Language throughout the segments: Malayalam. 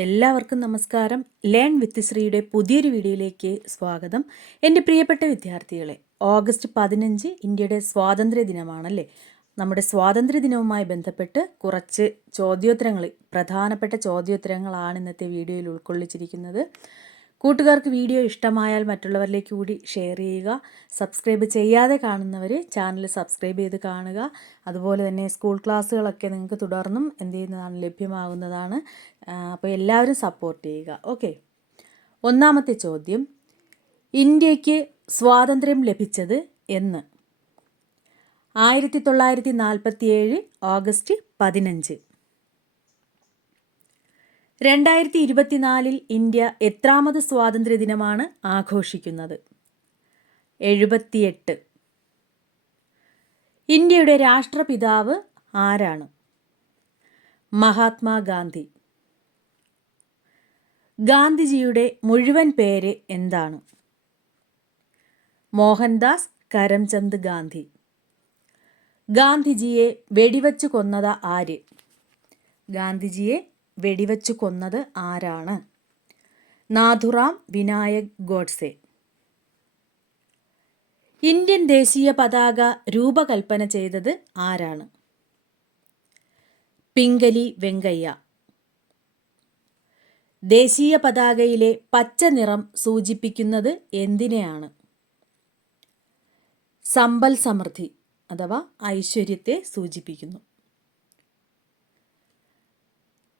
എല്ലാവർക്കും നമസ്കാരം. ലേൺ വിത്ത് ശ്രീയുടെ പുതിയൊരു വീഡിയോയിലേക്ക് സ്വാഗതം. എന്റെ പ്രിയപ്പെട്ട വിദ്യാർത്ഥികളെ ഓഗസ്റ്റ് പതിനഞ്ച് ഇന്ത്യയുടെ സ്വാതന്ത്ര്യ ദിനമാണല്ലേ? നമ്മുടെ സ്വാതന്ത്ര്യ ദിനവുമായി ബന്ധപ്പെട്ട് കുറച്ച് ചോദ്യോത്തരങ്ങൾ പ്രധാനപ്പെട്ട ചോദ്യോത്തരങ്ങളാണ് ഇന്നത്തെ വീഡിയോയിൽ ഉൾക്കൊള്ളിച്ചിരിക്കുന്നത്. കൂട്ടുകാർക്ക് വീഡിയോ ഇഷ്ടമായാൽ മറ്റുള്ളവരിലേക്ക് കൂടി ഷെയർ ചെയ്യുക. സബ്സ്ക്രൈബ് ചെയ്യാതെ കാണുന്നവർ ചാനൽ സബ്സ്ക്രൈബ് ചെയ്ത് കാണുക. അതുപോലെ തന്നെ സ്കൂൾ ക്ലാസ്സുകളൊക്കെ നിങ്ങൾക്ക് തുടർന്നും എന്ത് ചെയ്യുന്നതാണ് ലഭ്യമാകുന്നതാണ്. അപ്പോൾ എല്ലാവരും സപ്പോർട്ട് ചെയ്യുക. ഓക്കെ ഒന്നാമത്തെ ചോദ്യം. ഇന്ത്യയ്ക്ക് സ്വാതന്ത്ര്യം ലഭിച്ചത് എന്ന്. ആയിരത്തി തൊള്ളായിരത്തി നാൽപ്പത്തിയേഴ് ഓഗസ്റ്റ് പതിനഞ്ച്. രണ്ടായിരത്തി ഇരുപത്തിനാലിൽ ഇന്ത്യ എത്രാമത് സ്വാതന്ത്ര്യ ദിനമാണ് ആഘോഷിക്കുന്നത്? എഴുപത്തിയെട്ട്. ഇന്ത്യയുടെ രാഷ്ട്രപിതാവ് ആരാണ്? മഹാത്മാഗാന്ധി ഗാന്ധിജിയുടെ മുഴുവൻ പേര് എന്താണ്? മോഹൻദാസ് കരംചന്ദ് ഗാന്ധി. ഗാന്ധിജിയെ വെടിവച്ചു കൊന്നത് ആര്? ഗാന്ധിജിയെ വെടിവച്ചു കൊന്നത് ആരാണ്? നാഥുറാം വിനായക് ഗോഡ്സെ. ഇന്ത്യൻ ദേശീയ പതാക രൂപകൽപ്പന ചെയ്തത് ആരാണ്? പിങ്കലി വെങ്കയ്യ. ദേശീയ പതാകയിലെ പച്ച നിറം സൂചിപ്പിക്കുന്നത് എന്തിനെയാണ്? സമ്പൽ സമൃദ്ധി അഥവാ ഐശ്വര്യത്തെ സൂചിപ്പിക്കുന്നു.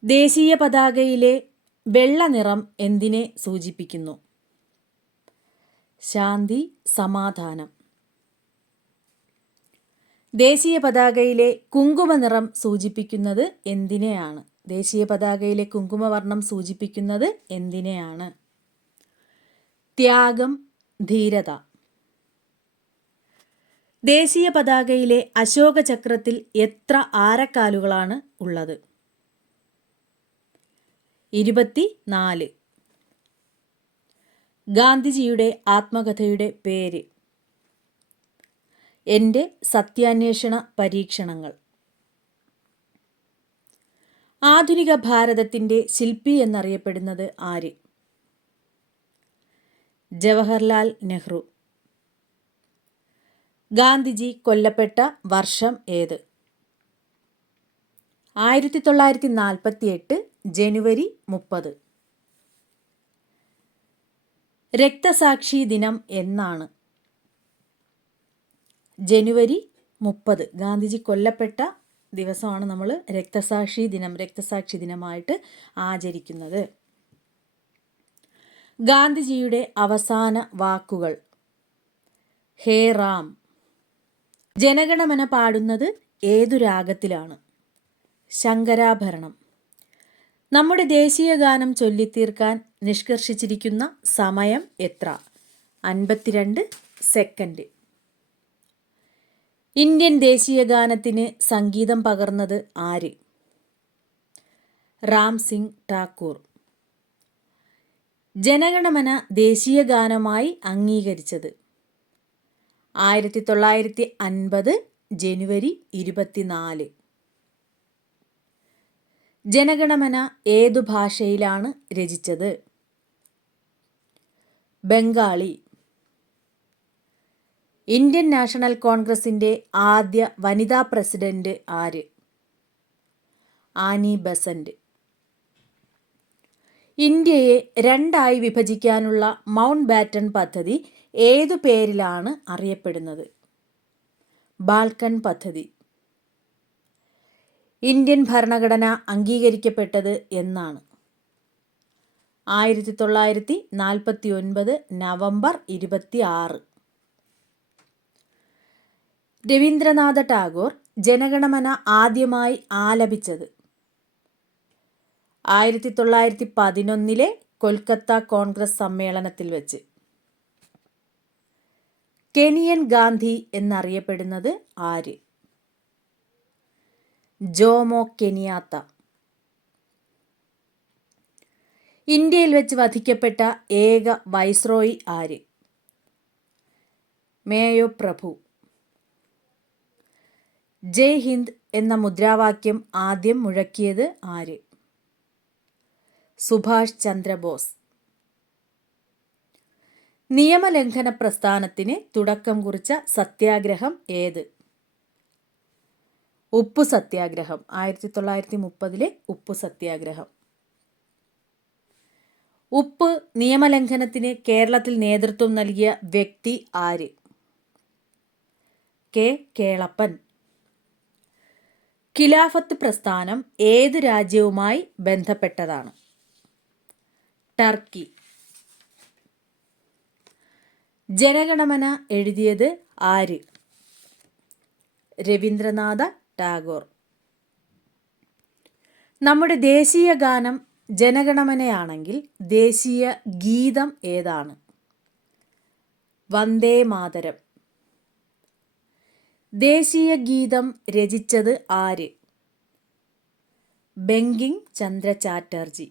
ദേശീയ പതാകയിലെ വെള്ള നിറം എന്തിനെ സൂചിപ്പിക്കുന്നു? ശാന്തി സമാധാനം. ദേശീയ പതാകയിലെ കുങ്കുമ നിറം സൂചിപ്പിക്കുന്നത് എന്തിനെയാണ്? ദേശീയ പതാകയിലെ കുങ്കുമവർണം സൂചിപ്പിക്കുന്നത് എന്തിനെയാണ്? ത്യാഗം ധീരത. ദേശീയ പതാകയിലെ അശോക ചക്രത്തിൽ എത്ര ആരക്കാലുകളാണ് ഉള്ളത്? ഇരുപത്തി നാല് ഗാന്ധിജിയുടെ ആത്മകഥയുടെ പേര്. എന്റെ സത്യാന്വേഷണ പരീക്ഷണങ്ങൾ. ആധുനിക ഭാരതത്തിന്റെ ശില്പി എന്നറിയപ്പെടുന്നത് ആര്? ജവഹർലാൽ നെഹ്റു. ഗാന്ധിജി കൊല്ലപ്പെട്ട വർഷം ഏത്? ആയിരത്തി തൊള്ളായിരത്തി നാൽപ്പത്തി എട്ട് ജനുവരി മുപ്പത്. രക്തസാക്ഷി ദിനം എന്നാണ്. ജനുവരി മുപ്പത്. ഗാന്ധിജി കൊല്ലപ്പെട്ട ദിവസമാണ് നമ്മൾ രക്തസാക്ഷി ദിനം രക്തസാക്ഷി ദിനമായിട്ട് ആചരിക്കുന്നത്. ഗാന്ധിജിയുടെ അവസാന വാക്കുകൾ. ഹേ റാം. ജനഗണമന പാടുന്നത് ഏതു രാഗത്തിലാണ്? ശങ്കരാഭരണം. നമ്മുടെ ദേശീയ ഗാനം ചൊല്ലിത്തീർക്കാൻ നിഷ്കർഷിച്ചിരിക്കുന്ന സമയം എത്ര? അൻപത്തിരണ്ട് സെക്കൻഡ്. ഇന്ത്യൻ ദേശീയ ഗാനത്തിന് സംഗീതം പകർന്നത് ആര്? റാം സിംഗ് ഠാക്കൂർ. ജനഗണമന ദേശീയ ഗാനമായി അംഗീകരിച്ചത് ആയിരത്തി തൊള്ളായിരത്തി അൻപത് ജനുവരി ഇരുപത്തിനാല്. ജനഗണമന ഏതു ഭാഷയിലാണ് രചിച്ചത്? ബംഗാളി. ഇന്ത്യൻ നാഷണൽ കോൺഗ്രസിന്റെ ആദ്യ വനിതാ പ്രസിഡന്റ് ആര്? Annie Besant. ഇന്ത്യയെ രണ്ടായി വിഭജിക്കാനുള്ള മൗണ്ട് ബാറ്റൺ പദ്ധതി ഏതു പേരിലാണ് അറിയപ്പെടുന്നത്? ബാൽക്കൺ പദ്ധതി. ഇന്ത്യൻ ഭരണഘടന അംഗീകരിക്കപ്പെട്ടത് എന്നാണ്. ആയിരത്തി തൊള്ളായിരത്തി നാൽപ്പത്തി ഒൻപത് നവംബർ ഇരുപത്തി ആറ് രവീന്ദ്രനാഥ ടാഗോർ ജനഗണമന ആദ്യമായി ആലപിച്ചത്. ആയിരത്തി തൊള്ളായിരത്തി പതിനൊന്നിലെ കൊൽക്കത്ത കോൺഗ്രസ് സമ്മേളനത്തിൽ വെച്ച്. കെനിയൻ ഗാന്ധി എന്നറിയപ്പെടുന്നത് ആര്? Jomo Kenyatta. ഇന്ത്യയിൽ വെച്ച് വധിക്കപ്പെട്ട ഏക വൈസ്രോയി ആര്? മേയോ പ്രഭു. ജയ് ഹിന്ദ് എന്ന മുദ്രാവാക്യം ആദ്യം മുഴക്കിയത് ആര്? സുഭാഷ് ചന്ദ്രബോസ്. നിയമലംഘന പ്രസ്ഥാനത്തിന് തുടക്കം കുറിച്ച സത്യാഗ്രഹം ഏത്? ഉപ്പു സത്യാഗ്രഹം. ആയിരത്തി തൊള്ളായിരത്തി മുപ്പതിലെ ഉപ്പു സത്യാഗ്രഹം. ഉപ്പ് നിയമലംഘനത്തിന് കേരളത്തിൽ നേതൃത്വം നൽകിയ വ്യക്തി ആര്? കെ. കേളപ്പൻ. ഖിലാഫത്ത് പ്രസ്ഥാനം ഏത് രാജ്യവുമായി ബന്ധപ്പെട്ടതാണ്? ടർക്കി. ജനഗണമന എഴുതിയത് ആര്? രവീന്ദ്രനാഥ ടാഗോർ. നമ്മുടെ ദേശീയ ഗാനം ജനഗണമനയാണെങ്കിൽ ദേശീയ ഗീതം ഏതാണ്? വന്ദേ മാതരം. ദേശീയ ഗീതം രചിച്ചത് ആര്? ബെങ്കിങ് ചന്ദ്ര ചാറ്റർജി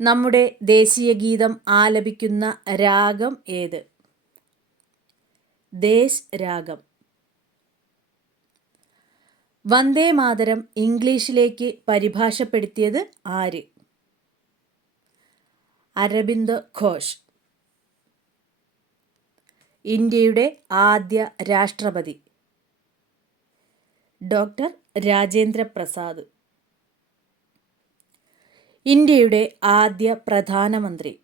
നമ്മുടെ ദേശീയ ഗീതം ആലപിക്കുന്ന രാഗം ഏത്? ദേശ് രാഗം വന്ദേ മാതരം ഇംഗ്ലീഷിലേക്ക് പരിഭാഷപ്പെടുത്തിയത് ആര്? അരബിന്ദ് ഘോഷ്. ഇന്ത്യയുടെ ആദ്യ രാഷ്ട്രപതി. ഡോക്ടർ രാജേന്ദ്ര പ്രസാദ്. ഇന്ത്യയുടെ ആദ്യ പ്രധാനമന്ത്രി.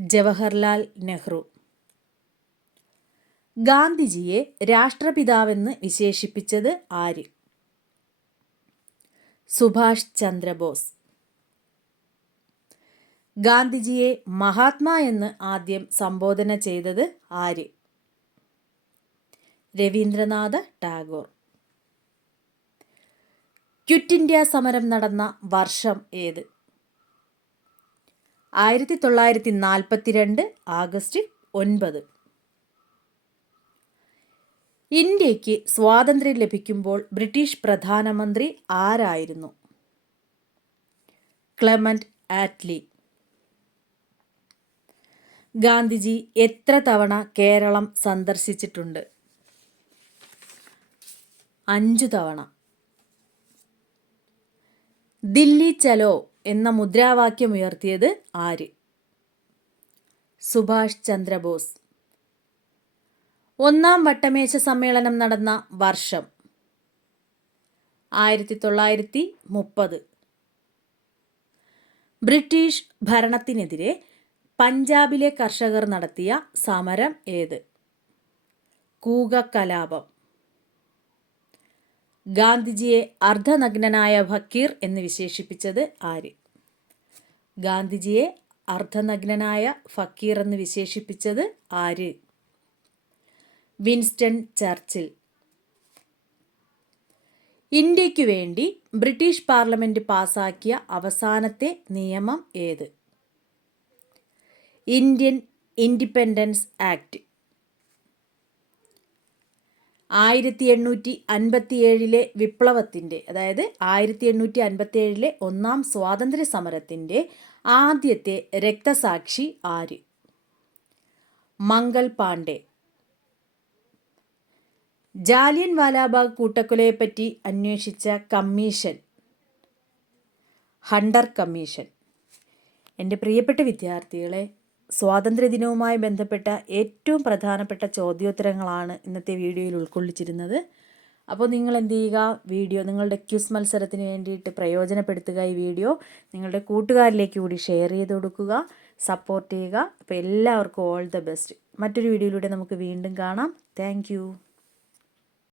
ജവഹർലാൽ നെഹ്റു. ഗാന്ധിജിയെ രാഷ്ട്രപിതാവെന്ന് വിശേഷിപ്പിച്ചത് ആര്? സുഭാഷ് ചന്ദ്രബോസ്. ഗാന്ധിജിയെ മഹാത്മാ എന്ന് ആദ്യം സംബോധന ചെയ്തത് ആര്? രവീന്ദ്രനാഥ ടാഗോർ. ക്വിറ്റ് ഇന്ത്യ സമരം നടന്ന വർഷം ഏത്? ആയിരത്തി തൊള്ളായിരത്തി നാൽപ്പത്തിരണ്ട് ആഗസ്റ്റ് ഒൻപത്. ഇന്ത്യയ്ക്ക് സ്വാതന്ത്ര്യം ലഭിക്കുമ്പോൾ ബ്രിട്ടീഷ് പ്രധാനമന്ത്രി ആരായിരുന്നു? Clement Attlee. ഗാന്ധിജി എത്ര തവണ കേരളം സന്ദർശിച്ചിട്ടുണ്ട്? അഞ്ചു തവണ. ദില്ലി ചലോ എന്ന മുദ്രാവാക്യം ഉയർത്തിയത് ആര്? സുഭാഷ് ചന്ദ്രബോസ്. ഒന്നാം വട്ടമേശ സമ്മേളനം നടന്ന വർഷം. ആയിരത്തി തൊള്ളായിരത്തി മുപ്പത് ബ്രിട്ടീഷ് ഭരണത്തിനെതിരെ പഞ്ചാബിലെ കർഷകർ നടത്തിയ സമരം ഏത്? കൂകക്കലാപം. ഗാന്ധിജിയെ അർദ്ധനഗ്നനായ ഫക്കീർ എന്ന് വിശേഷിപ്പിച്ചത് ആര്? ഗാന്ധിജിയെ അർദ്ധനഗ്നനായ ഫക്കീർ എന്ന് വിശേഷിപ്പിച്ചത് ആര്? Winston Churchill. ഇന്ത്യയ്ക്കു വേണ്ടി ബ്രിട്ടീഷ് പാർലമെന്റ് പാസാക്കിയ അവസാനത്തെ നിയമം ഏത്? Indian independence act. ആയിരത്തി എണ്ണൂറ്റി അൻപത്തി ഏഴിലെ വിപ്ലവത്തിന്റെ അതായത് ആയിരത്തി എണ്ണൂറ്റി അൻപത്തി ഏഴിലെ ഒന്നാം സ്വാതന്ത്ര്യ സമരത്തിന്റെ ആദ്യത്തെ രക്തസാക്ഷി ആര്? മംഗൾ പാണ്ഡെ. ജാലിയൻ വാലാബാഗ് കൂട്ടക്കൊലയെപ്പറ്റി അന്വേഷിച്ച കമ്മീഷൻ. Hunter commission. എന്റെ പ്രിയപ്പെട്ട വിദ്യാർത്ഥികളെ സ്വാതന്ത്ര്യദിനവുമായി ബന്ധപ്പെട്ട ഏറ്റവും പ്രധാനപ്പെട്ട ചോദ്യോത്തരങ്ങളാണ് ഇന്നത്തെ വീഡിയോയിൽ ഉൾക്കൊള്ളിച്ചിരുന്നത്. അപ്പോൾ നിങ്ങൾ എന്ത് ചെയ്യുക? വീഡിയോ നിങ്ങളുടെ ക്യൂസ് മത്സരത്തിന് വേണ്ടിയിട്ട് പ്രയോജനപ്പെടുത്തുക ഈ വീഡിയോ. നിങ്ങളുടെ കൂട്ടുകാരിലേക്ക് കൂടി ഷെയർ ചെയ്ത് കൊടുക്കുക സപ്പോർട്ട് ചെയ്യുക. അപ്പോൾ എല്ലാവർക്കും ഓൾ ദ ബെസ്റ്റ്. മറ്റൊരു വീഡിയോയിലൂടെ നമുക്ക് വീണ്ടും കാണാം. താങ്ക്